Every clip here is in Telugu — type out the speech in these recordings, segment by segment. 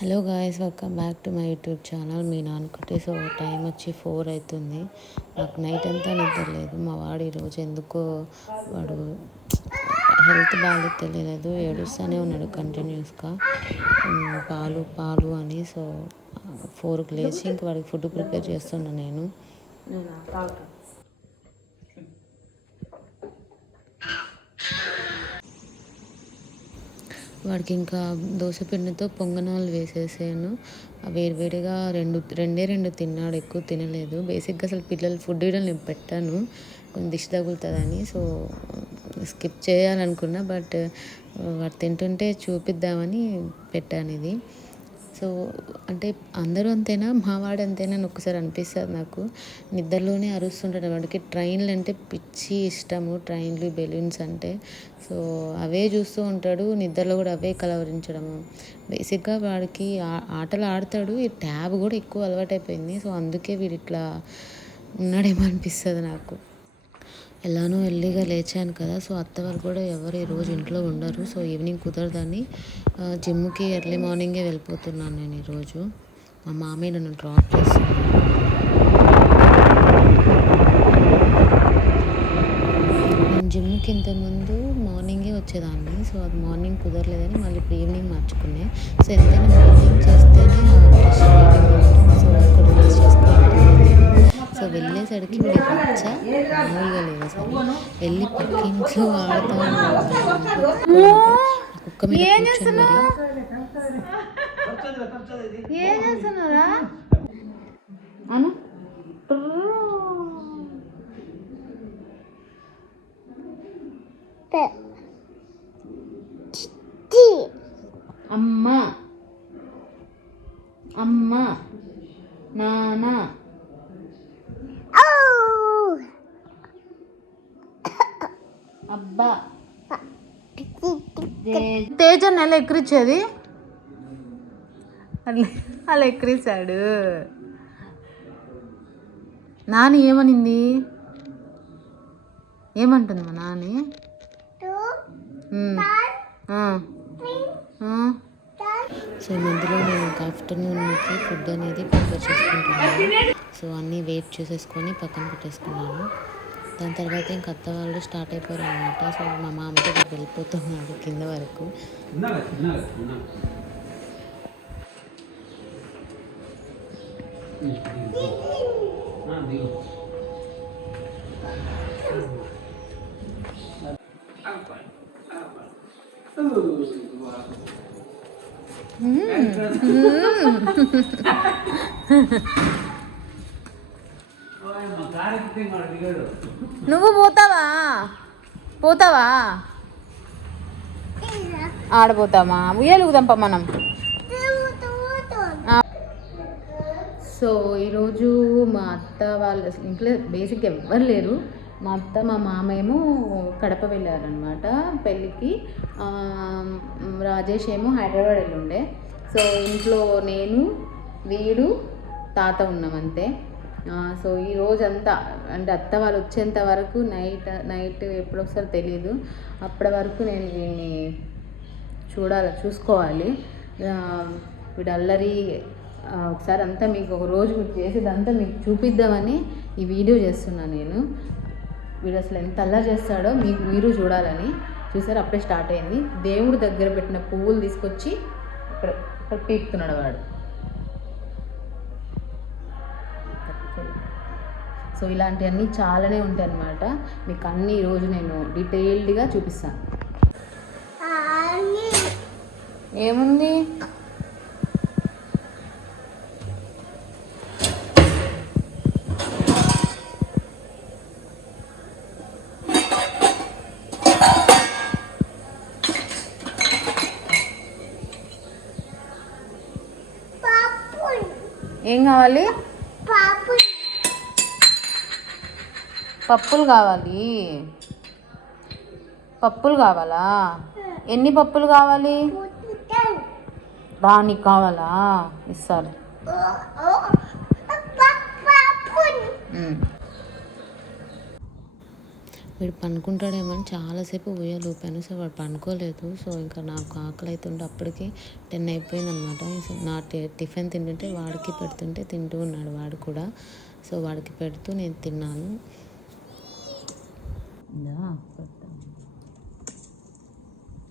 Hello guys welcome back to my YouTube channel. మీ నాన్నకుట్టి సో టైం వచ్చి ఫోర్ అవుతుంది నాకు నైట్ అంతా నిద్ర లేదు. మా వాడు ఈరోజు ఎందుకో వాడు హెల్త్ బాగాలేదు తెలియలేదు. ఏడుస్తూనే ఉన్నాడు కంటిన్యూస్గా. పాలు పాలు అని. సో ఫోర్కి లేచి ఇంక వాడికి ఫుడ్ ప్రిపేర్ చేస్తున్నా నేను. వాడికి ఇంకా దోశపిండితో పొంగనాలు వేసేసాను. వేడివేడిగా రెండు రెండే రెండు తిన్నాడు ఎక్కువ తినలేదు. బేసిక్గా అసలు పిల్లలు ఫుడ్ ఇవ్వడం నేను పెట్టాను. కొంచెం దిష్టి తగులుతుందని సో స్కిప్ చేయాలనుకున్నా బట్ వాడు తింటుంటే చూపిద్దామని పెట్టాను ఇది. సో అంటే అందరూ అంతేనా? మావాడు అంతేనా? అని ఒక్కసారి అనిపిస్తుంది నాకు. నిద్రలోనే అరుస్తుంటాడు వాడికి ట్రైన్లు అంటే పిచ్చి ఇష్టము. ట్రైన్లు బెలూన్స్ అంటే. సో అవే చూస్తూ ఉంటాడు. నిద్రలో కూడా అవే కలవరించడము. బేసిక్గా వాడికి ఆటలు ఆడతాడు. ఈ ట్యాబ్ కూడా ఎక్కువ అలవాటైపోయింది. సో అందుకే వీడు ఇట్లా ఉన్నాడేమో అనిపిస్తుంది నాకు. ఎలానో ఎర్లీగా లేచాను కదా సో అత్త కూడా ఎవరు ఈ రోజు ఇంట్లో ఉండరు. సో ఈవినింగ్ కుదరదని జిమ్కి ఎర్లీ మార్నింగే వెళ్ళిపోతున్నాను నేను ఈరోజు మా మామయ్య నన్ను డ్రాప్ చేస్తున్నాను నేను జిమ్కి ఇంతకుముందు మార్నింగే వచ్చేదాన్ని సో అది మార్నింగ్ కుదరలేదని మళ్ళీ ఇప్పుడు ఈవినింగ్ మార్చుకునే. సో ఎంతైనా మార్నింగ్ వెళ్ళేసరికి వీడి రచ్చ మామూలుగా లేదు అసలు వెళ్ళి పక్కింట్లో ఆడుతూ కుక్క మీద కూర్చొని మరి ఏం చేస్తున్నారా అను? అబ్బా. తేజ నెల ఎక్కిరిచ్చేది? అలా అలా ఎక్కిరిచాడు నాని ఏమనింది? ఏమంటుంది మా నాని. సో మధ్యలో నేను ఆఫ్టర్నూన్కి ఫుడ్ అనేది ప్రిపేర్ చేసుకుంటున్నాను. సో అన్నీ వెయిట్ చేసేసుకొని పక్కన పెట్టేసుకున్నాను. దాని తర్వాత ఇంకా అత్త వాళ్ళు స్టార్ట్ అయిపోయారు అనమాట సో మా మామ దగ్గర వెళ్ళిపోతున్నాడు కింద వరకు. నువ్వు పోతావా? పోతావా? ఆడపోతామా ఉయ్యాలుగుదాంపా మనం. సో ఈరోజు మా అత్త వాళ్ళ ఇంట్లో బేసిక్ ఎవ్వరు లేరు. మా అత్త మా మామేమో కడప వెళ్ళారనమాట పెళ్ళికి. రాజేష్ ఏమో హైదరాబాద్ వెళ్ళుండే. సో ఇంట్లో నేను వీడు తాత ఉన్నాం అంతే సో ఈ రోజంతా అంటే అత్త వాళ్ళు వచ్చేంత వరకు నైట్ నైట్ ఎప్పుడు వస్తారో తెలియదు అప్పటి వరకు నేను వీడిని చూడాలి చూసుకోవాలి. వీడు అల్లరి ఒకసారి అంతా మీకు ఒక రోజు మీరు చేసేదంతా మీకు చూపిద్దామని ఈ వీడియో చేస్తున్నాను నేను. వీడు అసలు ఎంత అల్లరి చేస్తాడో మీకు మీరు చూడాలని. చూసారు? అప్పుడే స్టార్ట్ అయింది. దేవుడి దగ్గర పెట్టిన పువ్వులు తీసుకొచ్చి ఇక్కడ ఇక్కడ పీపుతున్నాడు వాడు. సో ఇలాంటివన్నీ చాలానే ఉంటాయి అన్నమాట మీకు అన్ని ఈరోజు నేను డీటెయిల్డ్గా చూపిస్తాను ఏముంది? ఏం కావాలి? పప్పులు కావాలి. పప్పులు కావాలా? ఎన్ని పప్పులు కావాలి? దానికి కావాలా? ఇస్తారు వీడు పనుకుంటాడేమో అని చాలాసేపు ఉయ్యాలు ఊపాను సో వాడు పనుకోలేదు. సో ఇంకా నాకు ఆకలి అవుతుంటే అప్పటికి టెన్ అయిపోయిందనమాట నా టిఫిన్ తింటుంటే వాడికి పెడుతుంటే తింటూ ఉన్నాడు వాడు కూడా. సో వాడికి పెడుతూ నేను తిన్నాను ఇందా, పెడతా.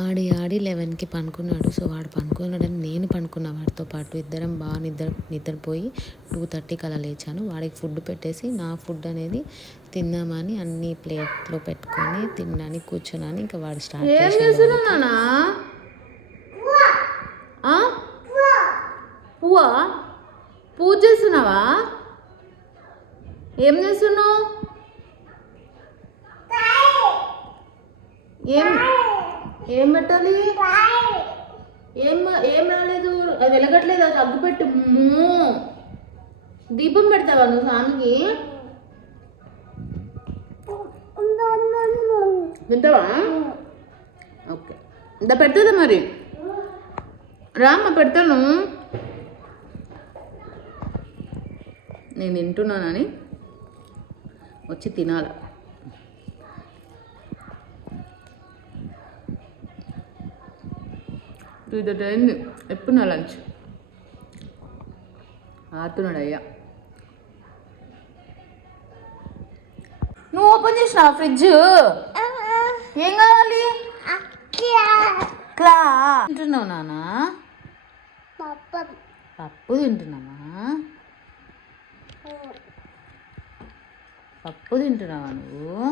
ఆడి ఆడి లెవెన్కి పనుకున్నాడు. సో వాడు పనుకున్నాడని నేను పనుకున్నా. వాడితో పాటు ఇద్దరం బాగా నిద్ర నిద్రపోయి టూ థర్టీకి అలా లేచాను. వాడికి ఫుడ్ పెట్టేసి నా ఫుడ్ అనేది తిందామని అన్ని ప్లేట్లో పెట్టుకొని తినడానికి కూర్చున్నాను ఇంకా వాడు స్టార్ట్? పువ్వా? పూజ చేస్తున్నావా? ఏం చేస్తున్నావు? ఏం? ఏం పెట్టాలి? ఏం ఏం రాలేదు? అది వెలగట్లేదు? అది అగ్గుపెట్టు దీపం పెడతావా నువ్వు స్వామికి? వింటావా? ఓకే. ఇంత పెడుతుందా మరి? రామ్మ పెడతాను నేను వింటున్నానని వచ్చి తినాలి? టూ థర్టీ అయింది ఎప్పుడు నా లంచ్? ఆడుతున్నాడు అయ్యా నువ్వు ఓపెన్ చేసిన ఫ్రిడ్జ్? ఏం కావాలి? క్లా. తింటున్నావు నానా? పప్పు తింటున్నావా? పప్పు తింటున్నావా నువ్వు?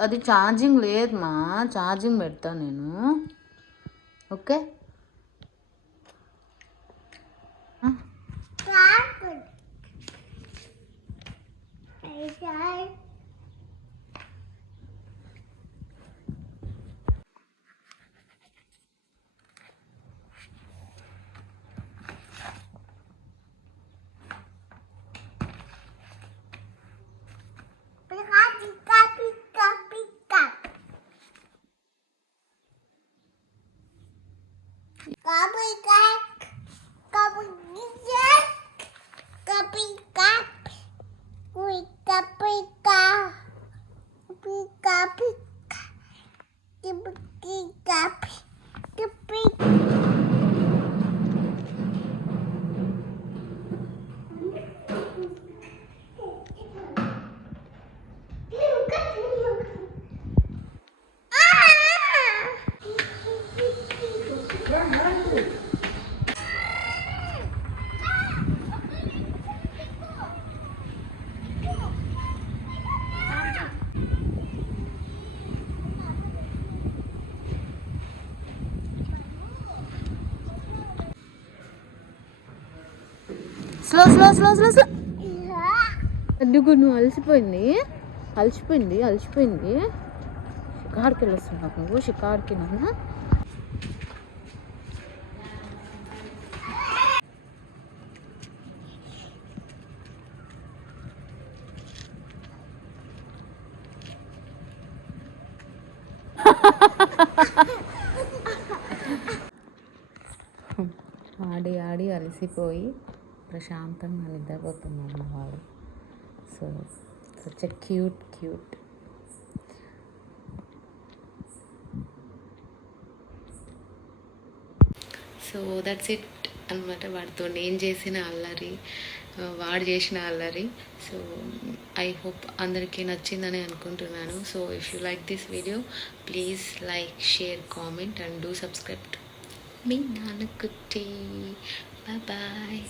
అది ఛార్జింగ్ లేదమ్మా ఛార్జింగ్ పెడతా నేను. ఓకే? ఆ, slow slow slow slow slow ఎందుకు నువ్వు అలసిపోయింది. అలసిపోయింది అలసిపోయింది. షికార్కి వెళ్ళొస్తున్నావు నువ్వు షికార్కి నాన్న. ఆడి ఆడి అలసిపోయి. ప్రశాంతంగా నిద్రపోతున్నాడు మా వాడు. So such a cute cute so that's it అనమాట వాడితో. నేను చేసిన అల్లరి వాడు చేసిన అల్లరి. సో ఐ హోప్ అందరికీ నచ్చిందని అనుకుంటున్నాను. So if you like this video please like share comment and do subscribe మీ నాన్న కుట్టి. బాయ్